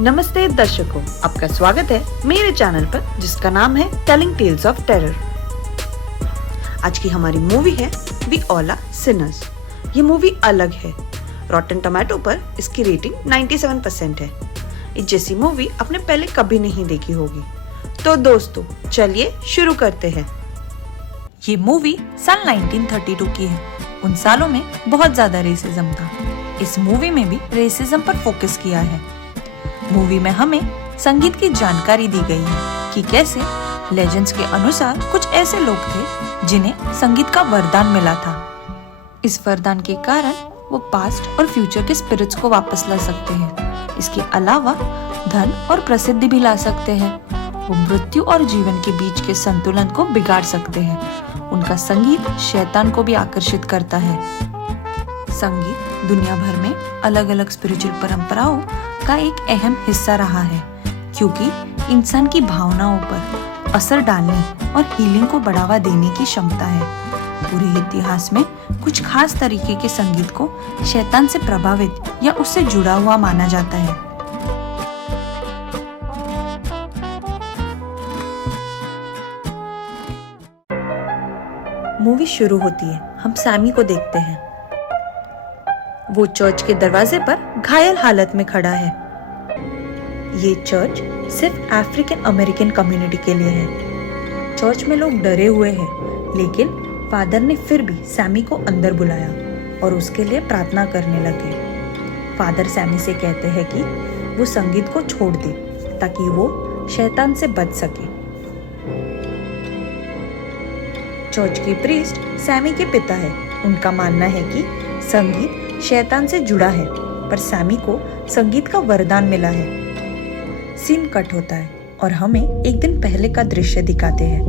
नमस्ते दर्शकों, आपका स्वागत है मेरे चैनल पर जिसका नाम है टेलिंग टेल्स ऑफ टेरर। आज की हमारी मूवी है वी ऑल आर सिनर्स। ये मूवी अलग है। रॉटन टोमेटो पर इसकी रेटिंग 97% है। इस जैसी मूवी आपने पहले कभी नहीं देखी होगी। तो दोस्तों चलिए शुरू करते हैं। ये मूवी साल 1932 की है। उन सालों में बहुत ज्यादा रेसिज्म था। इस मूवी में भी रेसिज्म पर फोकस किया है। मूवी में हमें संगीत की जानकारी दी गई है कि कैसे लेजेंड्स के अनुसार कुछ ऐसे लोग थे जिन्हें संगीत का वरदान मिला था। इस वरदान के कारण वो पास्ट और फ्यूचर के स्पिरिट्स को वापस ला सकते हैं। इसके अलावा धन और प्रसिद्धि भी ला सकते हैं। वो मृत्यु और जीवन के बीच के संतुलन को बिगाड़ सकते हैं। उनका संगीत शैतान को भी आकर्षित करता है। संगीत दुनिया भर में अलग अलग स्पिरिचुअल परंपराओं का एक अहम हिस्सा रहा है, क्योंकि इंसान की भावनाओं पर असर डालने और हीलिंग को बढ़ावा देने की क्षमता है। पूरे इतिहास में कुछ खास तरीके के संगीत को शैतान से प्रभावित या उससे जुड़ा हुआ माना जाता है। मूवी शुरू होती है। हम सैमी को देखते हैं। वो चर्च के दरवाजे पर घायल हालत में खड़ा है। ये चर्च सिर्फ अफ्रीकन अमेरिकन कम्युनिटी के लिए है। चर्च में लोग डरे हुए हैं, लेकिन फादर ने फिर भी सैमी को अंदर बुलाया और उसके लिए प्रार्थना करने लगे। फादर सैमी से कहते हैं कि वो संगीत को छोड़ दे ताकि वो शैतान से बच सके। चर्च के प्रीस्ट सैमी के पिता है। उनका मानना है कि संगीत शैतान से जुड़ा है, पर सैमी को संगीत का वरदान मिला है। सीन कट होता है और हमें एक दिन पहले का दृश्य दिखाते हैं।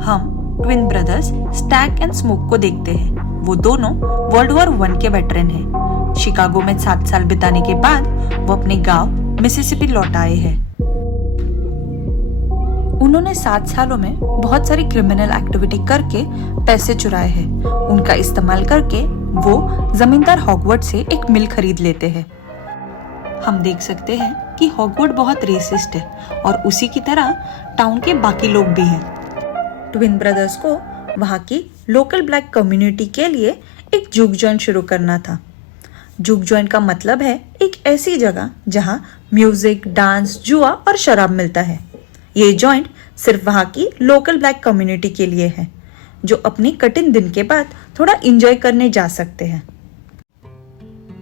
हम twin brothers stack and smoke को देखते हैं। वो दोनों वर्ल्ड वॉर 1 के वेटरन हैं। शिकागो में 7 साल बिताने के बाद वो अपने गांव मिसिसिपी लौट आए हैं। उन्होंने 7 सालों में बहुत सारी क्रिमिनल एक्टिविटी करके पैसे चुराए हैं। उनका इस्तेमाल करके वो जमींदार हॉगवर्ड से एक मिल खरीद लेते हैं। हम देख सकते हैं कि हॉगवर्ड बहुत रेसिस्ट है और उसी की तरह टाउन के बाकी लोग भी हैं। ट्विन ब्रदर्स को वहाँ की लोकल ब्लैक कम्युनिटी के लिए एक जुक जॉइंट शुरू करना था। जुक जॉइंट का मतलब है एक ऐसी जगह जहाँ म्यूजिक, डांस, जुआ और शराब मिलता है। ये जॉइंट सिर्फ वहाँ की लोकल ब्लैक कम्युनिटी के लिए है, जो अपनी कठिन दिन के बाद थोड़ा एंजॉय करने जा सकते हैं।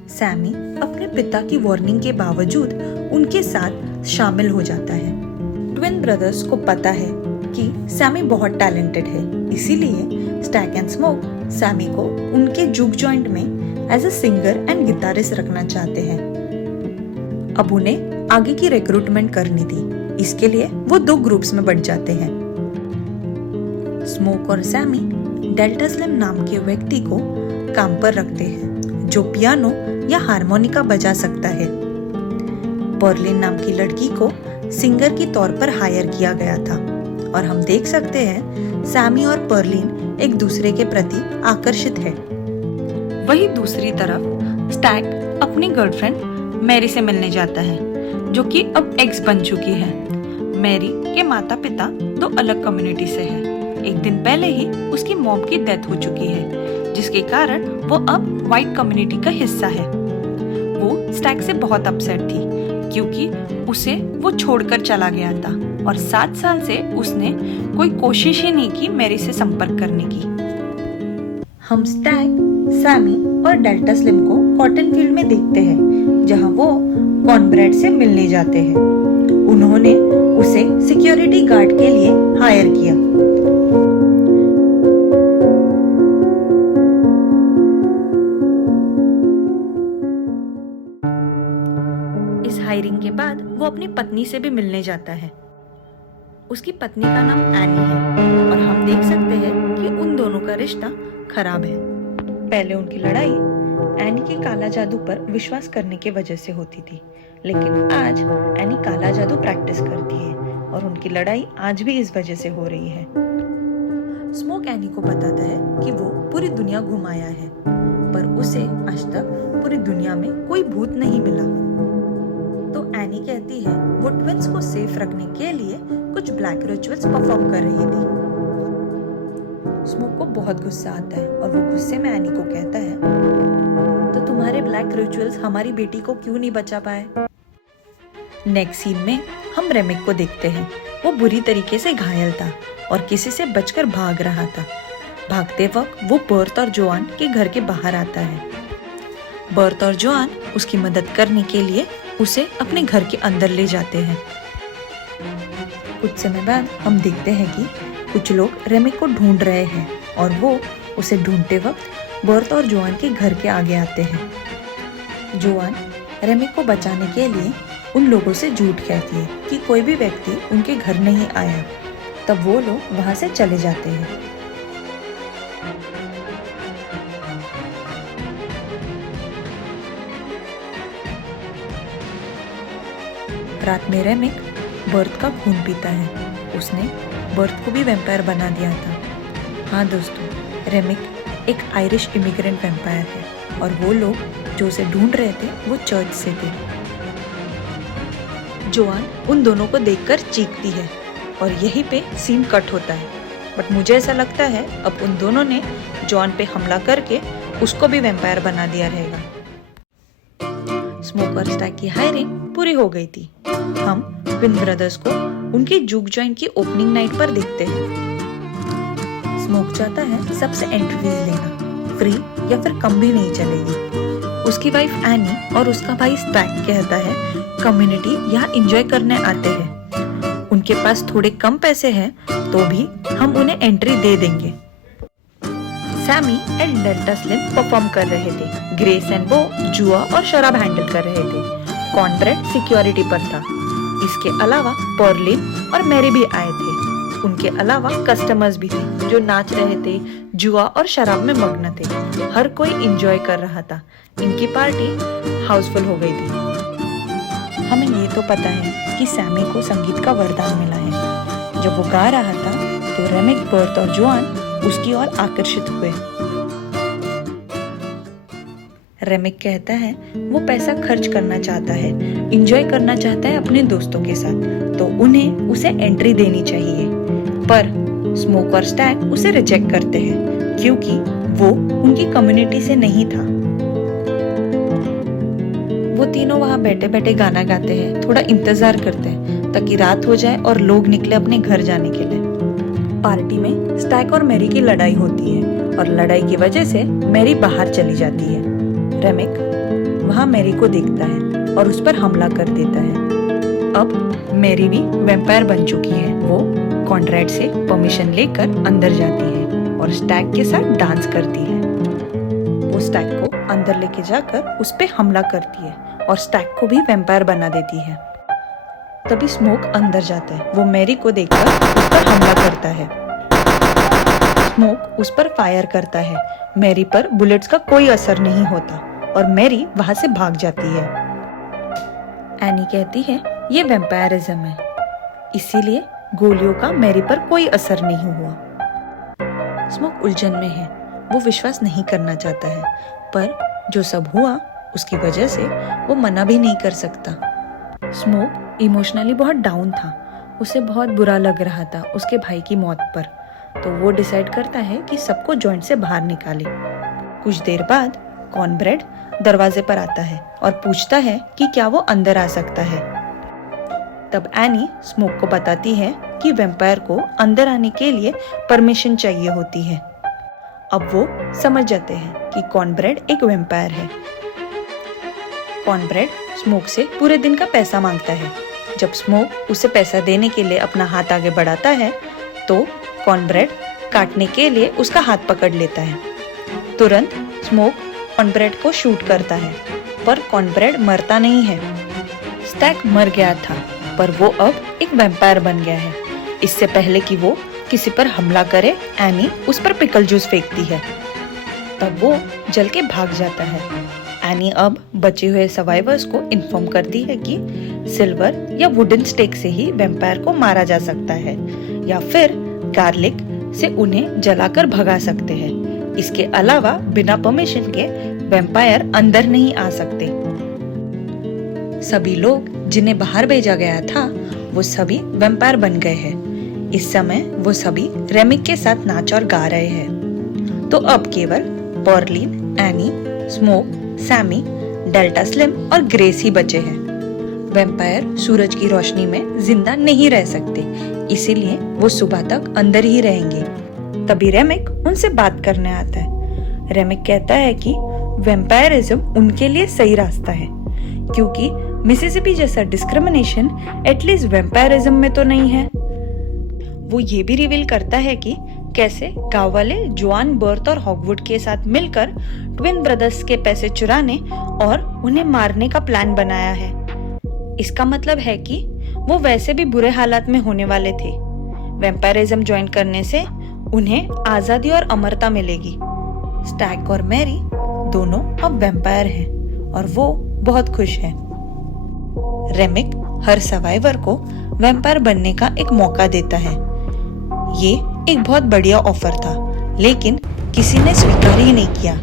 सैमी अपने पिता की वार्निंग के बावजूद उनके साथ शामिल हो जाता है। ट्विन ब्रदर्स को पता है कि सैमी बहुत टैलेंटेड है, इसीलिए स्टैक एंड स्मोक सैमी को उनके जुक जॉइंट में as a singer and guitarist रखना चाहते हैं। अब उन्हें आगे की रिक्रूटमेंट करनी थी, इसके लिए वो 2 ग्रुप्स में बंट जाते हैं। स्मोक और सैमी डेल्टा स्लिम नाम के व्यक्ति को काम पर रखते हैं, जो पियानो या हारमोनिका बजा सकता है। पर्लिन नाम की लड़की को सिंगर की तौर पर हायर किया गया था और हम देख सकते हैं सैमी और पर्लिन एक दूसरे के प्रति आकर्षित है। वही दूसरी तरफ स्टैक अपनी गर्लफ्रेंड मैरी से मिलने जाता है, जो कि अब एक्स बन चुकी है। मैरी के माता पिता 2 अलग कम्युनिटी से हैं। एक दिन पहले ही उसकी मॉम की डेथ हो चुकी है, जिसके कारण वो अब व्हाइट कम्युनिटी का हिस्सा है। वो स्टैक से बहुत अपसेट थी, क्योंकि उसे वो छोड़कर चला गया था और 7 साल से उसने कोई कोशिश ही नहीं की मैरी से संपर्क करने की। हम स्टैक, सैमी और डेल्टा स्लिम को कॉटन फील्ड में देखते हैं, जहां वो कॉर्नब्रेड से मिलने जाते हैं। उन्होंने उसे सिक्योरिटी गार्ड के लिए हायर किया। इस हायरिंग के बाद वो अपनी पत्नी से भी मिलने जाता है। उसकी पत्नी का नाम एनी है और हम देख सकते हैं कि उन दोनों का रिश्ता खराब है। पहले उनकी लड़ाई एनी के काला जादू पर विश्वास करने की वजह से होती थी, लेकिन आज एनी काला जादू प्रैक्टिस करती है और उनकी लड़ाई आज भी इस वजह से हो रही है। स्मोक एनी को बताता है कि वो पूरी दुनिया घुमाया है, पर उसे आज तक पूरी दुनिया में कोई भूत नहीं मिला। तो एनी कहती है वो ट्विंस को सेफ रखने के लिए कुछ ब्लैक रिचुअल्स परफॉर्म कर रही थी। स्मोक को बहुत गुस्सा आता है और वो गुस्से में एनी को कहता है, तो तुम्हारे ब्लैक रिचुअल्स हमारी बेटी को क्यों नहीं बचा पाए? नेक्स्ट सीन में हम रेमिक को देखते हैं। वो बुरी तरीके से घायल था और किसी से बचकर भाग रहा था। भागते वक्त वो बर्थ और जोआन के घर के बाहर आता है। बर्थ और जोआन उसकी मदद करने के लिए उसे अपने घर के अंदर ले जाते हैं। कुछ समय बाद हम देखते हैं कि कुछ लोग रेमिक को ढूंढ रहे हैं और वो उसे ढूंढते वक्त बर्थ और जोआन के घर के आगे आते हैं। जोआन रेमिक को बचाने के लिए उन लोगों से झूठ कहती है कि कोई भी व्यक्ति उनके घर नहीं आया। तब वो लोग वहां से चले जाते हैं। रात में रेमिक बर्थ का खून पीता है। उसने बर्थ को भी वैम्पायर बना दिया था। हाँ दोस्तों, रेमिक एक आयरिश इमिग्रेंट वैम्पायर है और वो लोग जो उसे ढूंढ रहे थे वो चर्च से थे। जोआन उन दोनों को देखकर चीखती है और यहीं पे सीन कट होता है। बट मुझे ऐसा लगता है अब उन दोनों ने जॉन पे हमला करके उसको भी वैम्पायर बना दिया रहेगा। स्मोक और स्टैक की हायरिंग पूरी हो गई थी। हम ट्विन ब्रदर्स को उनकी जूक जॉइंट की ओपनिंग नाइट पर देखते हैं। स्मोक चाहता है सबसे एंट्री फीस लेना, फ्री या फिर कम भी नहीं चलेगी। उसकी वाइफ एनी और उसका भाई स्टैक कहता है कम्युनिटी यहाँ एंजॉय करने आते हैं, उनके पास थोड़े कम पैसे हैं तो भी हम उन्हें एंट्री दे देंगे। Sammy and Delta Slim perform कर रहे थे। ग्रेस एंड बो जुआ और शराब हैंडल कर रहे थे। कॉर्नब्रेड सिक्योरिटी पर था। इसके अलावा पर्लिन और मैरी भी आए थे। उनके अलावा कस्टमर्स भी थे जो नाच रहे थे, जुआ और शराब में मग्न थे। हर कोई एंजॉय कर रहा था। इनकी पार्टी हाउसफुल हो गई थी। हमें ये तो पता है कि सैमी को संगीत का वरदान मिला है। जब वो गा रहा था तो रेमिक, बर्थ और जोआन उसकी ओर आकर्षित हुए। रेमिक कहता है वो पैसा खर्च करना चाहता है, एंजॉय करना चाहता है अपने दोस्तों के साथ, तो उन्हें उसे एंट्री देनी चाहिए। पर स्मोक और स्टैक उसे रिजेक्ट करते हैं क्योंकि वो उनकी कम्युनिटी से नहीं था। वो तीनों वहां बैठे बैठे गाना गाते हैं, थोड़ा इंतजार करते हैं ताकि रात हो जाए और लोग निकले अपने घर जाने के लिए। पार्टी में स्टैक और मैरी की लड़ाई होती है और लड़ाई की वजह से मैरी बाहर चली जाती है। रेमिक वहां मैरी को देखता है और उस पर हमला कर देता है। अब मैरी भी वैम्पायर बन चुकी है। वो कॉन्ट्रैक्ट से परमिशन लेकर अंदर जाती है और स्टैक के साथ डांस करती है। वो स्टैक को अंदर लेके जाकर उस पे हमला करती है और स्टैक को भी वैम्पायर बना देती है। तभी स्मोक अंदर जाता है। वो मैरी को देखकर उस पर हमला करता है। स्मोक उस पर फायर करता है। मैरी पर बुलेट्स का कोई असर नहीं होता और मैरी वहां से भाग जाती है। एनी कहती है ये वैम्पायरिज्म है, इसीलिए गोलियों का मैरी पर कोई असर नहीं हुआ। स्मोक उलझन में है। वो विश्वास नहीं करना चाहता है, पर जो सब हुआ उसकी वजह से वो मना भी नहीं कर सकता। स्मोक इमोशनली बहुत डाउन था। उसे बहुत बुरा लग रहा था उसके भाई की मौत पर, तो वो डिसाइड करता है कि सबको जॉइंट से बाहर निकाले। कुछ देर बाद कॉर्नब्रेड दरवाजे पर आता है और पूछता है कि क्या वो अंदर आ सकता है। तब एनी स्मोक को बताती है कि वैम्पायर को अंदर आने के लिए परमिशन चाहिए होती है। अब वो समझ जाते हैं कि कॉर्नब्रेड एक वैम्पायर है। कॉर्नब्रेड स्मोक से पूरे दिन का पैसा मांगता है। जब स्मोक उसे पैसा देने के लिए अपना हाथ आगे बढ़ाता है तो कॉर्नब्रेड काटने के लिए उसका हाथ पकड़ लेता है। तुरंत स्मोक कॉर्नब्रेड को शूट करता है, पर कॉर्नब्रेड मरता नहीं है। स्टैक मर गया था, पर वो अब एक वैम्पायर बन गया है। इससे पहले कि वो किसी पर हमला करे, एनी उस पर पिकल जूस फेंकती है। तब वो जल के भाग जाता है। एनी अब बचे हुए सर्वाइवर्स को इन्फॉर्म करती है कि सिल्वर या वुडन स्टेक से ही वैम्पायर को मारा जा सकता है या फिर गार्लिक से उन्हें जलाकर भगा सकते हैं। इसके अलावा बिना परमिशन के वैम्पायर अंदर नहीं आ सकते। सभी लोग जिन्हें बाहर भेजा गया था वो सभी वैम्पायर बन गए हैं। इस समय वो सभी रेमिक के साथ नाच और गा रहे हैं। तो अब केवल Pearline, Annie, Smoke, Sammy, Delta Slim और ग्रेस ही बचे हैं। वैम्पायर सूरज की रोशनी में जिंदा नहीं रह सकते, इसीलिए वो सुबह तक अंदर ही रहेंगे। तभी रेमिक उनसे बात करने आता है। रेमिक कहता है कि वैम्पायरिज्म उनके लिए सही रास्ता है, क्योंकि मिसिसिपी जैसा डिस्क्रिमिनेशन एटलीस्ट वैम्पायरिज्म में तो नहीं है। वो ये भी रिवील करता है कि कैसे गांव वाले जोआन बर्थ और हॉगवुड के साथ मिलकर ट्विन ब्रदर्स के पैसे चुराने और उन्हें मारने का प्लान बनाया है। इसका मतलब है कि वो वैसे भी बुरे हालात में होने वाले थे। वैम्पायरिज्म ज्वाइन करने से उन्हें आजादी और अमरता मिलेगी। स्टैक और मैरी दोनों अब वैम्पायर हैं और वो बहुत खुश हैं। रेमिक हर सर्वाइवर को वैम्पायर बनने का एक मौका देता है। ये एक बहुत बढ़िया ऑफर था, लेकिन किसी ने स्वीकार ही नहीं किया।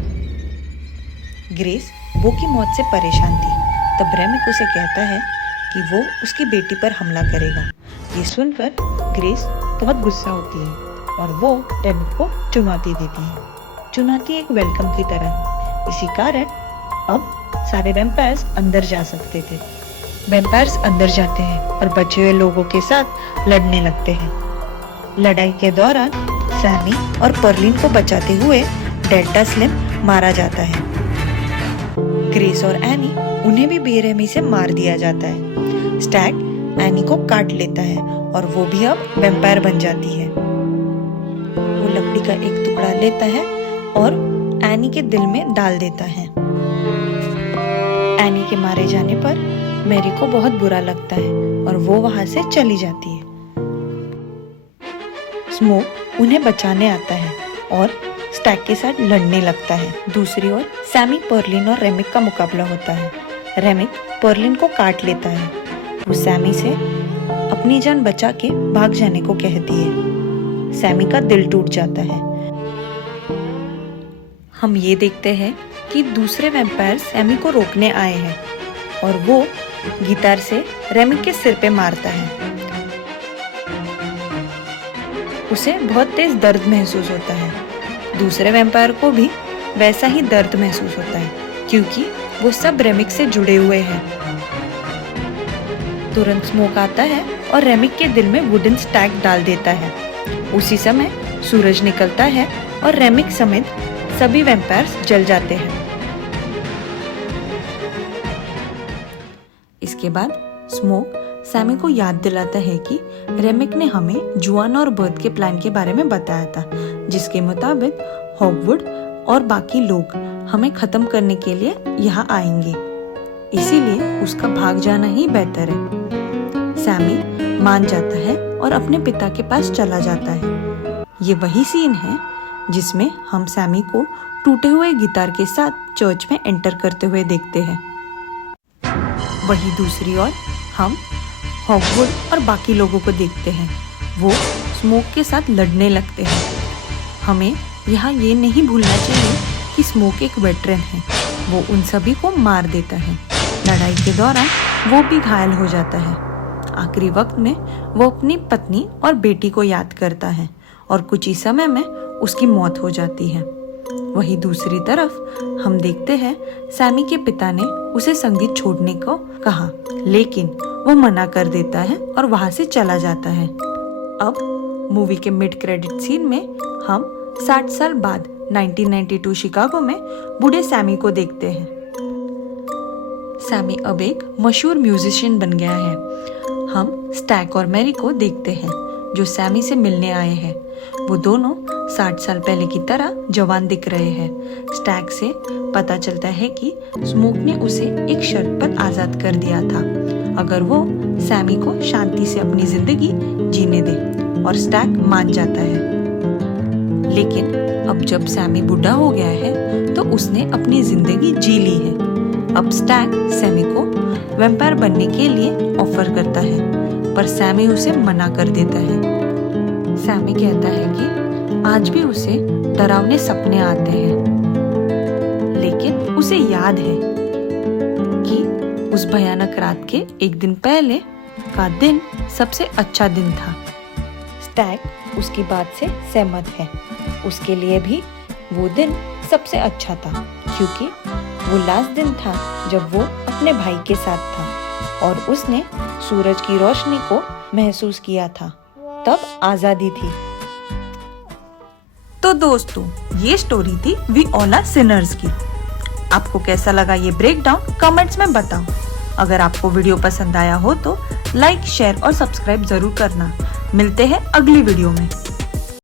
ग्रेस बो की मौत से परेशान थी। तब रेमिक उसे कहता है कि वो उसकी बेटी पर हमला करेगा। ये सुनकर ग्रेस बहुत गुस्सा होती है और वो रेमिक को चुनौती देती है। चुनौती एक वेलकम की तरह। इसी कारण अब सारे वैम्पायर्स अंदर जा सकते थे। वैम्पायर्स अंदर जाते हैं और बचे हुए लोगों के साथ लड़ने लगते हैं। लड़ाई के दौरान सैमी और पर्लिन को बचाते हुए डेल्टा स्लिम मारा जाता है। ग्रेस और एनी उन्हें भी बेरहमी से मार दिया जाता है। स्टैक एनी को काट लेता है और वो भी अब वैम्पायर बन जाती है। वो लकड़ी का एक टुकड़ा लेता है और एनी के दिल में डाल देता है। एनी के मारे जाने पर मैरी को बहुत बुरा लगता है और वो वहां से चली जाती है। स्मोक उन्हें बचाने आता है और स्टैक के साथ लड़ने लगता है। दूसरी ओर सैमी, पर्लिन और रेमिक का मुकाबला होता है। रेमिक पर्लिन को काट लेता है। वो सैमी से अपनी जान बचा के भाग जाने को कहती है। सैमी का दिल टूट जाता है। हम ये देखते हैं कि दूसरे वैम्पायर सैमी को रोकने आए हैं और वो गिटार से रेमिक के सिर पे मारता है। उसे बहुत तेज दर्द महसूस होता है। दूसरे वैम्पायर को भी वैसा ही दर्द महसूस होता है, क्योंकि वो सब रेमिक से जुड़े हुए हैं। तुरंत स्मोक आता है और रेमिक के दिल में वुडन स्टैक डाल देता है। उसी समय सूरज निकलता है और रेमिक समेत सभी वैम्पायर्स जल जाते हैं। इसके बाद स्मोक सैमी को याद दिलाता है कि रेमिक ने हमें जुआन और बर्थ के प्लान के बारे में बताया था, जिसके मुताबिक हॉगवुड और बाकी लोग हमें खत्म करने के लिए यहाँ आएंगे। इसीलिए उसका भाग जाना ही बेहतर है। सैमी मान जाता है और अपने पिता के पास चला जाता है। ये वही सीन है जिसमें हम सैमी को टूटे हुए गिटार के साथ चर्च में एंटर करते हुए देखते हैं। वहीं दूसरी ओर हम हॉगवुड और बाकी लोगों को देखते हैं। वो स्मोक के साथ लड़ने लगते हैं। हमें यहाँ ये नहीं भूलना चाहिए कि स्मोक एक वेटरन है। वो उन सभी को मार देता है। लड़ाई के दौरान वो भी घायल हो जाता है। आखिरी वक्त में वो अपनी पत्नी और बेटी को याद करता है और कुछ ही समय में उसकी मौत हो जाती है। वहीं दूसरी तरफ हम देखते हैं सैमी के पिता ने उसे संगीत छोड़ने को कहा, लेकिन वो मना कर देता है और वहां से चला जाता है। अब मूवी के मिड क्रेडिट सीन में हम 60 साल बाद 1992 शिकागो में बूढ़े सैमी को देखते हैं। सैमी अब एक मशहूर म्यूजिशियन बन गया है। हम स्टैक और मैरी को देखते हैं जो सैमी से मिलने आए हैं। वो दोनों 60 साल पहले की तरह जवान दिख रहे हैं। स्टैक से पता चलता है कि स्मोक ने उसे एक शर्त पर आजाद कर दिया था, अगर वो सैमी को शांति से अपनी जिंदगी जीने दे, और स्टैक मान जाता है। लेकिन अब जब सैमी बूढ़ा हो गया है तो उसने अपनी जिंदगी जी ली है। अब स्टैक सैमी को वैम्पायर बनने के लिए ऑफर करता है, पर सैमी उसे मना कर देता है। सैमी कहता है कि आज भी उसे डरावने सपने आते हैं, लेकिन उसे याद है कि उस भयानक रात के एक दिन पहले का दिन सबसे अच्छा दिन था। स्टैग उसकी बात से सहमत है। उसके लिए भी वो दिन सबसे अच्छा था, क्योंकि वो लास्ट दिन था जब वो अपने भाई के साथ था और उसने सूरज की रोशनी को महसूस किया था। तब आजादी थी। तो दोस्तों, ये स्टोरी थी वी ऑल आर सिनर्स की। आपको कैसा लगा ये ब्रेकडाउन कमेंट्स में बताओ। अगर आपको वीडियो पसंद आया हो तो लाइक, शेयर और सब्सक्राइब जरूर करना। मिलते हैं अगली वीडियो में।